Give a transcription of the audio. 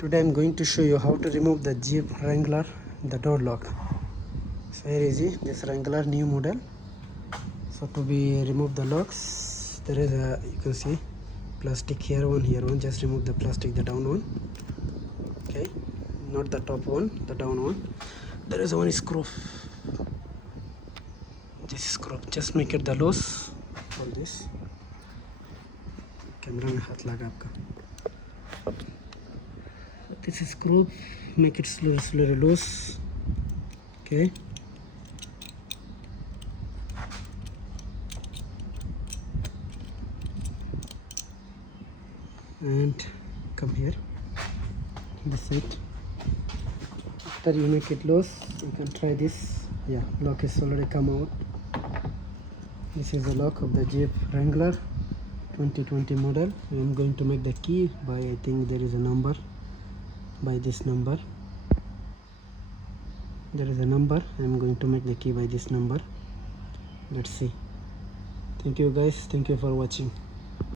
Today I'm going to show you how to remove the Jeep Wrangler, the door lock. It's very easy. This Wrangler new model. So to be remove the locks, there is a, you can see plastic here one. Just remove the plastic, the down one. Okay, not the top one, the down one. There is one screw. This screw, just make it the loose for this. Camera में हाथ लगा आपका. This screw, make it slowly loose. Okay. And come here. This it. After you make it loose, you can try this. Yeah, lock is already come out. This is the lock of the Jeep Wrangler 2020 model. I am going to make the key by, I think there is a number, by this number. There is a number. I am going to make the key by this number. Let's see. Thank you guys. Thank you for watching.